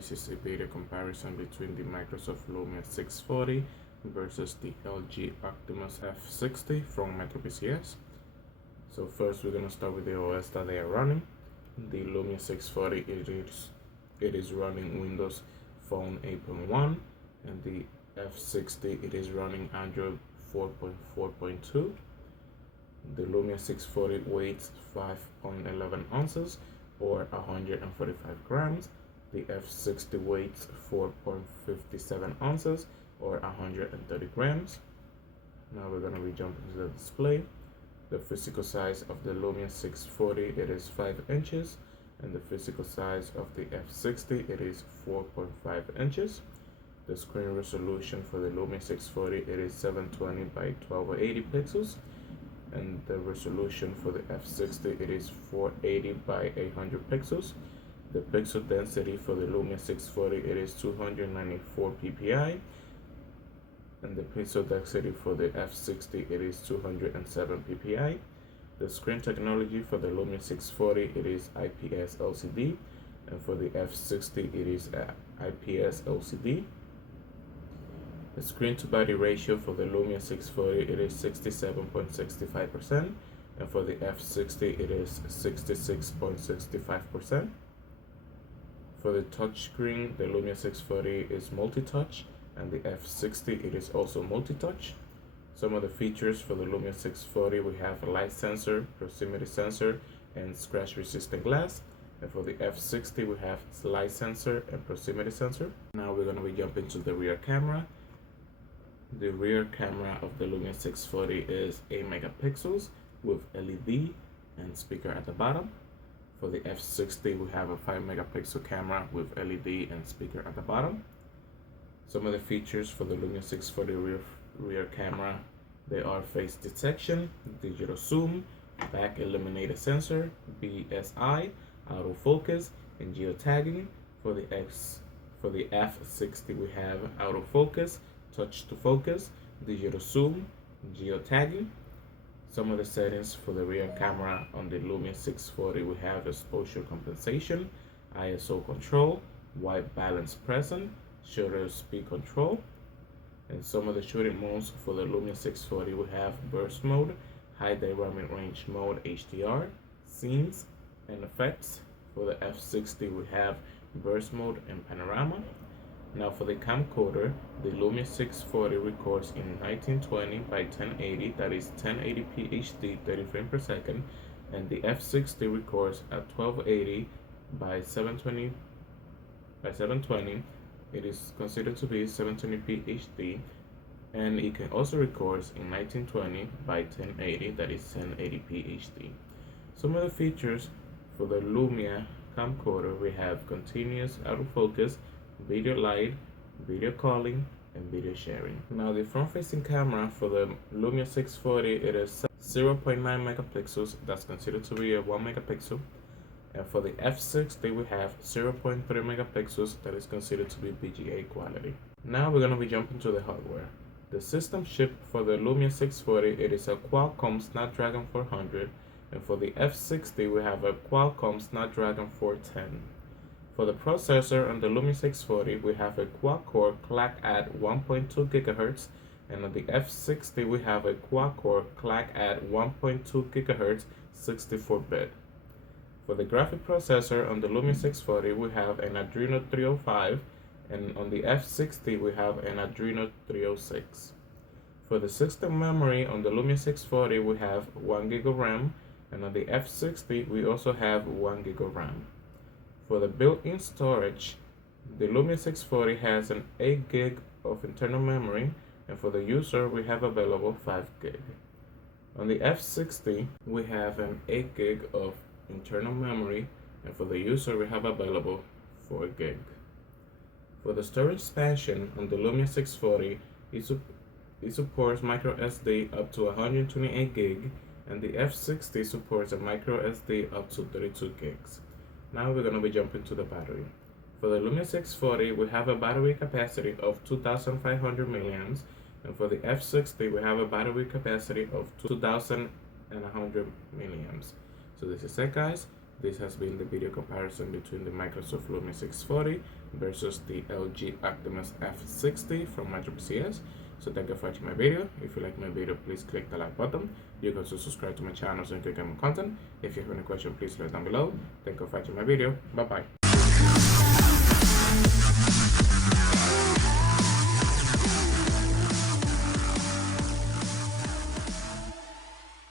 This is a video comparison between the Microsoft Lumia 640 versus the LG Optimus F60 from MetroPCS. So first we're going to start with the OS that they are running. The Lumia 640 it is running Windows Phone 8.1, and the F60 it is running Android 4.4.2. The Lumia 640 weighs 5.11 ounces or 145 grams. The F60 weighs 4.57 ounces or 130 grams. Now we're going to be jumping to the display. The physical size of the Lumia 640 it is 5 inches, and the physical size of the F60 it is 4.5 inches. The screen resolution for the Lumia 640 it is 720 by 1280 pixels, and the resolution for the F60 it is 480 by 800 pixels. The pixel density for the Lumia 640 it is 294 ppi, and the pixel density for the F60 it is 207 ppi. The screen technology for the Lumia 640 it is IPS LCD, and for the F60 it is IPS LCD. The screen to body ratio for the Lumia 640 it is 67.65%, and for the F60 it is 66.65%. For the touchscreen, the Lumia 640 is multi-touch, and the F60 it is also multi-touch. Some of the features for the Lumia 640, we have a light sensor, proximity sensor, and scratch resistant glass. And for the F60 we have light sensor and proximity sensor. Now we're going to be jumping to the rear camera. The rear camera of the Lumia 640 is 8 megapixels with LED and speaker at the bottom. For the F60 we have a 5 megapixel camera with LED and speaker at the bottom. Some of the features for the Lumia 640 rear camera, they are face detection, digital zoom, back illuminated sensor, BSI, autofocus, and geotagging. For the F60 we have autofocus, touch to focus, digital zoom, geotagging. Some of the settings for the rear camera on the Lumia 640 we have exposure compensation, ISO control, white balance present, shutter speed control. And some of the shooting modes for the Lumia 640 we have burst mode, high dynamic range mode HDR, scenes and effects. For the F60 we have burst mode and panorama. Now for the camcorder, the Lumia 640 records in 1920 by 1080, that is 1080p HD 30 frames per second, and the F60 records at 1280 by 720 It is considered to be 720p HD, and it can also record in 1920 by 1080, that is 1080p HD. Some of the features for the Lumia camcorder, we have continuous autofocus, video light, video calling, and video sharing. Now the front-facing camera for the Lumia 640 it is 0.9 megapixels, that's considered to be a 1 megapixel. And for the F60 we have 0.3 megapixels, that is considered to be VGA quality. Now we're going to be jumping to the hardware. The system chip for the Lumia 640 it is a Qualcomm Snapdragon 400, and for the F60 we have a Qualcomm Snapdragon 410. For the processor on the Lumia 640 we have a quad-core clock at 1.2 GHz, and on the F60 we have a quad-core clock at 1.2 GHz 64-bit. For the graphic processor on the Lumia 640 we have an Adreno 305, and on the F60 we have an Adreno 306. For the system memory on the Lumia 640 we have 1 GB of RAM, and on the F60 we also have 1 GB of RAM. For the built-in storage, the Lumia 640 has an 8 GB of internal memory, and for the user we have available 5 GB. On the F60 we have an 8 GB of internal memory, and for the user we have available 4 GB. For the storage expansion on the Lumia 640, it supports micro SD up to 128 GB, and the F60 supports a micro SD up to 32 gigs. Now we're going to be jumping to the battery. For the Lumia 640 we have a battery capacity of 2500 milliamps, and for the F60 we have a battery capacity of 2100 milliamps. So this is it, guys. This has been the video comparison between the Microsoft Lumia 640 versus the LG Optimus F60 from MetroPCS. So thank you for watching my video. If you like my video, please click the like button. You can also subscribe to my channel so you can get more content. If you have any question, please leave it down below. Thank you for watching my video. Bye bye.